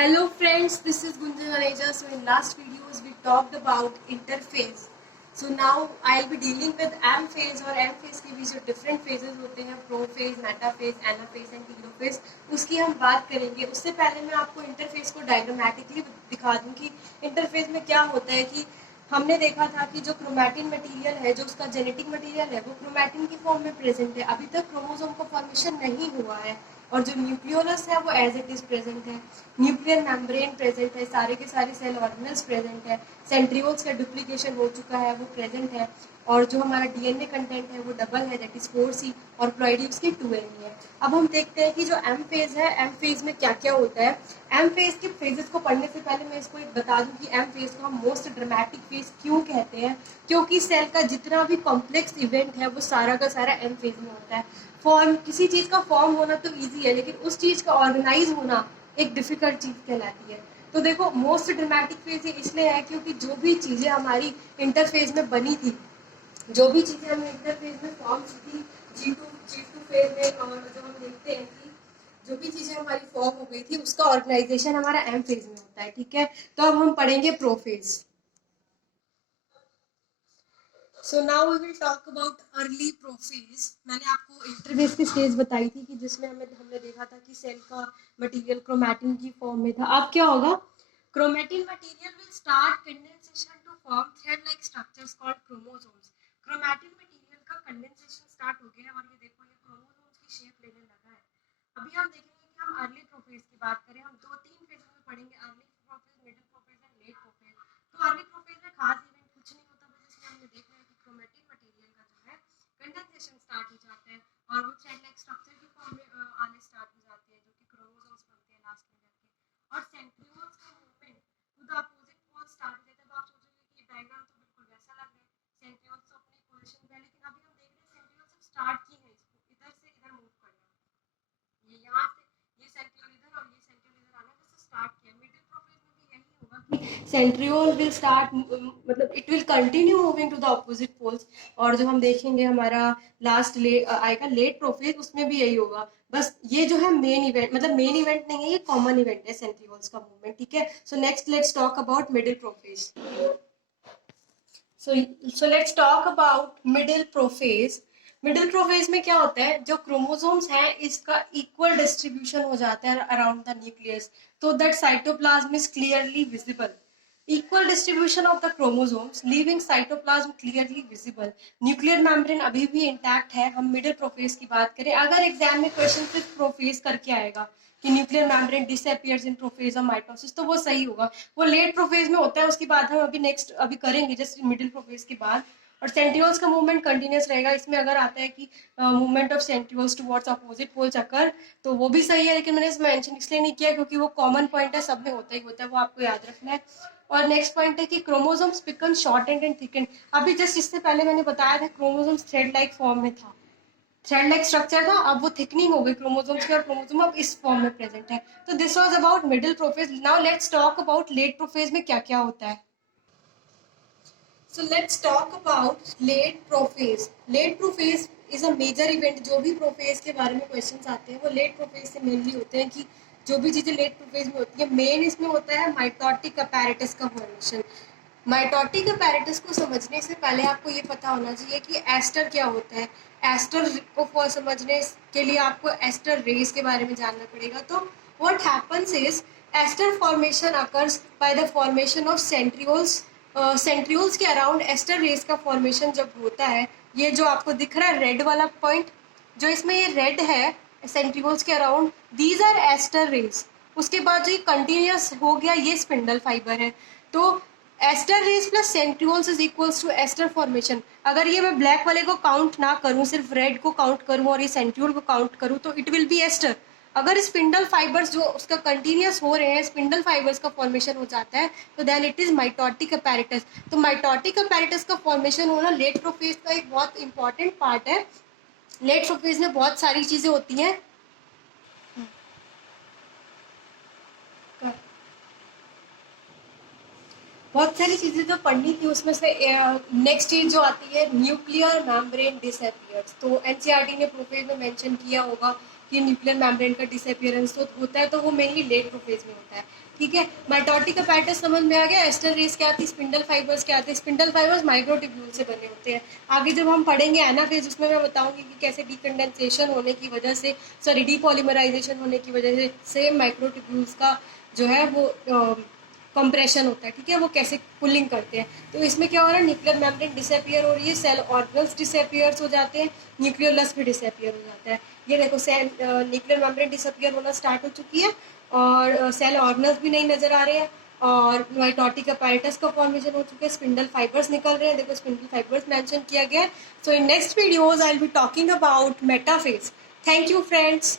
Hello friends, this is Gunjan Aneja. So in last videos we talked about interphase. So now I'll be dealing with M phase और M phase के बीच जो different phases होते हैं, prophase, metaphase, anaphase and telophase, उसकी हम बात करेंगे. उससे पहले मैं आपको interphase को diagrammatically दिखा दूँ कि interphase में क्या होता है. कि हमने देखा था कि जो क्रोमैटिन मटेरियल है, जो उसका जेनेटिक मटेरियल है, वो क्रोमैटिन की फॉर्म में प्रेजेंट है. अभी तक क्रोमोसोम का फॉर्मेशन नहीं हुआ है और जो न्यूक्लियोलस है वो एज इट इज प्रेजेंट है. न्यूक्लियर मेम्ब्रेन प्रेजेंट है, सारे के सारे सेल ऑर्गेनल्स प्रेजेंट है, सेंट्रियोल्स का डुप्लीकेशन हो चुका है, वो प्रेजेंट है. और जो हमारा डीएनए कंटेंट है वो डबल है, दैट इज 4C, और प्लॉइडी उसकी 2N है. अब हम देखते हैं कि जो एम फेज है, एम फेज में क्या क्या होता है. एम फेज के फेजेस को पढ़ने से पहले मैं इसको एक बता दूं कि एम फेज को हम मोस्ट ड्रामेटिक फेज क्यों कहते हैं. क्योंकि सेल का जितना भी कॉम्प्लेक्स इवेंट है वो सारा का सारा एम फेज में होता है. फॉर्म, किसी चीज का फॉर्म होना तो ईजी है, लेकिन उस चीज का ऑर्गेनाइज होना एक डिफिकल्ट चीज कहलाती है. तो देखो, मोस्ट ड्रामेटिक फेज इसलिए है क्योंकि जो भी चीजें हमारी इंटरफेज में बनी थी, जो भी चीजें हमें इंटरफेज में फॉर्म की थी G2 फेज में, और जो हम देखते हैं कि जो भी चीजें हमारी फॉर्म हो गई थी उसका ऑर्गेनाइजेशन हमारा एम फेज में होता है. ठीक है, तो अब हम पढ़ेंगे prophase. So now we will talk about early prophase. मैंने आपको इंटरफेज की स्टेज बताई थी कि जिसमें हमने देखा था कि सेल का मटेरियल क्रोमैटिन की फॉर्म में था. अब क्या होगा, chromatin material will start condensation to form thread like structures called chromosomes. Chromatin material का कंडेंसेशन स्टार्ट हो गया है और ये देखो, ये क्रोमोसोम्स की शेप लेने लगा है. अभी हम देखेंगे कि हम अर्ली प्रोफेज की बात करें, हम 2-3 फेज में पढ़ेंगे, early prophase, middle prophase and let prophase. तो अर्ली प्रोफेज में खास इवेंट कुछ नहीं होता, बस इसमें हमने देखा है कि क्रोमैटिन मटेरियल का जो है कंडेंसेशन स्टार्ट हो जाता है और वो थ्रेड लाइक स्ट्रक्चर की फॉर्म में आने स्टार्ट हो जाती है, जो कि क्रोमोसोम्स बनते हैं लास्ट में जाके. और सेंट्रियोल्स का movement to the opposite pole start हो जाता है. तो आप सोचोगे कि डायग्राम तो बिल्कुल वैसा लग रहा है, सेंट्रियोल्स तो अपनी पोजीशन पे है, लेकिन अभी हम देख रहे हैं सेंट्रियोल सिर्फ स्टार्ट की है, इसको इधर से इधर मूव करना, ये यहाँ से ये सेंट्रियोल इधर और ये सेंट्रियोल इधर आना, जैसे स्टार्ट किया. मिडिल प्रोफेज में भी यही होगा कि सेंट्रियोल विल स्टार्ट, मतलब it will continue moving to the opposite poles. और जो हम देखेंगे हमारा लास्ट आएगा लेट प्रोफेज, उसमें भी यही होगा. बस ये जो है मेन इवेंट, मतलब मेन इवेंट नहीं है, ये कॉमन इवेंट है सेंट्रियोल्स का मूवमेंट. ठीक है, so next let's talk about middle prophase. So let's talk about middle prophase. Middle prophase में क्या होता है, जो क्रोमोसोम्स हैं इसका इक्वल डिस्ट्रीब्यूशन हो जाता है अराउंड द न्यूक्लियस, तो that cytoplasm is clearly visible. Equal distribution of the chromosomes leaving cytoplasm clearly visible. Nuclear membrane अभी भी इंटैक्ट है. हम मिडिल प्रोफेज की बात करें, अगर एग्जाम में क्वेश्चन सिर्फ प्रोफेज करके आएगा कि nuclear membrane disappears in prophase of mitosis, तो वो सही होगा. वो लेट प्रोफेज में होता है, उसकी बात हम अभी करेंगे जस्ट मिडिल प्रोफेज के बाद. और सेंट्रियोल्स का मूवमेंट कंटिन्यूस रहेगा. इसमें अगर आता है कि movement of centrioles towards opposite poles occur, तो वो भी सही है, लेकिन मैंने इसमें मेंशन इसलिए नहीं किया क्योंकि वो कॉमन पॉइंट है, सब में होता ही होता है, वो आपको याद रखना है. और नेक्स्ट पॉइंट है कि chromosomes become shortened and thickened. अभी जस्ट इससे पहले मैंने बताया था क्रोमोसोम्स थ्रेड लाइक फॉर्म में था, थ्रेड लाइक स्ट्रक्चर था, अब वो थिकनिंग हो गई क्रोमोसोम्स की और क्रोमोसोम अब इस फॉर्म में प्रेजेंट है. तो this was about middle prophase. Now let's talk about late prophase में क्या क्या होता है. So let's talk about late prophase. Late prophase is a major event. जो भी प्रोफेज के बारे में क्वेश्चंस आते हैं वो लेट प्रोफेज से मेनली होते हैं. कि जो भी चीजें लेट प्रोफेज में होती है, मेन इसमें होता है माइटोटिक अपैरेटस का फॉर्मेशन. माइटोटिक अपैरेटस को समझने से पहले आपको ये पता होना चाहिए कि एस्टर क्या होता है. एस्टर को समझने के लिए आपको एस्टर रेस के बारे में जानना पड़ेगा. तो what happens is aster formation occurs by the formation of centrioles. Centrioles के अराउंड एस्टर रेस का फॉर्मेशन जब होता है, ये जो आपको दिख रहा है रेड वाला पॉइंट, जो इसमें ये रेड है सेंट्रियोल्स के around, these are aster rays. उसके बाद जो ये कंटिन्यूस हो गया, ये स्पिंडल फाइबर है. तो aster rays plus centrioles is equals to aster formation. अगर ये मैं ब्लैक वाले को काउंट ना करूं, सिर्फ रेड को काउंट करूं और ये सेंट्रियोल को काउंट करूं, तो इट विल बी एस्टर. अगर स्पिंडल फाइबर्स जो उसका कंटिन्यूस हो रहे हैं, स्पिंडल फाइबर्स का फॉर्मेशन हो जाता है, तो then it is mitotic apparatus. तो माइटोटिक अपैरेटस का फॉर्मेशन होना लेट प्रोफेज का एक बहुत इंपॉर्टेंट पार्ट है. लेट प्रोफेज में बहुत सारी चीजें होती हैं. बहुत सारी चीजें जो पढ़नी थी उसमें से नेक्स्ट चीज जो आती है न्यूक्लियर मेम्ब्रेन डिसअपियर्स. तो एनसीईआरटी ने प्रोफेज में मेंशन किया होगा कि न्यूक्लियर मेम्ब्रेन का डिसअपियरेंस तो होता है, तो वो मेनली लेट प्रोफेज में होता है। ठीक है, माइटोटिक अपैरेटस समझ में आ गया। एस्टर रेस क्या आती है, स्पिंडल फाइबर्स क्या आते हैं। स्पिंडल फाइबर्स माइक्रोट्यूब्यूल से बने होते हैं। आगे जब हम पढ़ेंगे एनाफेज, उसमें मैं बताऊंगी कि कैसे डीकंडेंसेशन होने की वजह से, सॉरी डीपॉलीमराइजेशन होने की वजह से माइक्रोट्यूब्यूल्स का जो है वो कंप्रेशन होता है। ठीक है, वो कैसे पुलिंग करते हैं। तो इसमें क्या हो रहा है, न्यूक्लियर मेम्ब्रेन डिसअपियर हो रही है, सेल ऑर्गन्स डिसअपियर हो जाते हैं, न्यूक्लियोलस भी डिसअपियर हो जाता है। ये देखो सेल न्यूक्लियर मेम्ब्रेन डिसअपियर होना स्टार्ट हो चुकी है और सेल ऑर्गन्स भी नहीं नजर आ रहे हैं और माइटोटिक अपैरेटस का फॉर्मेशन हो चुका है, स्पिंडल फाइबर्स निकल रहे हैं। देखो स्पिंडल फाइबर्स मेंशन किया गया है। So in next videos I will be talking about metaphase. Thank you friends.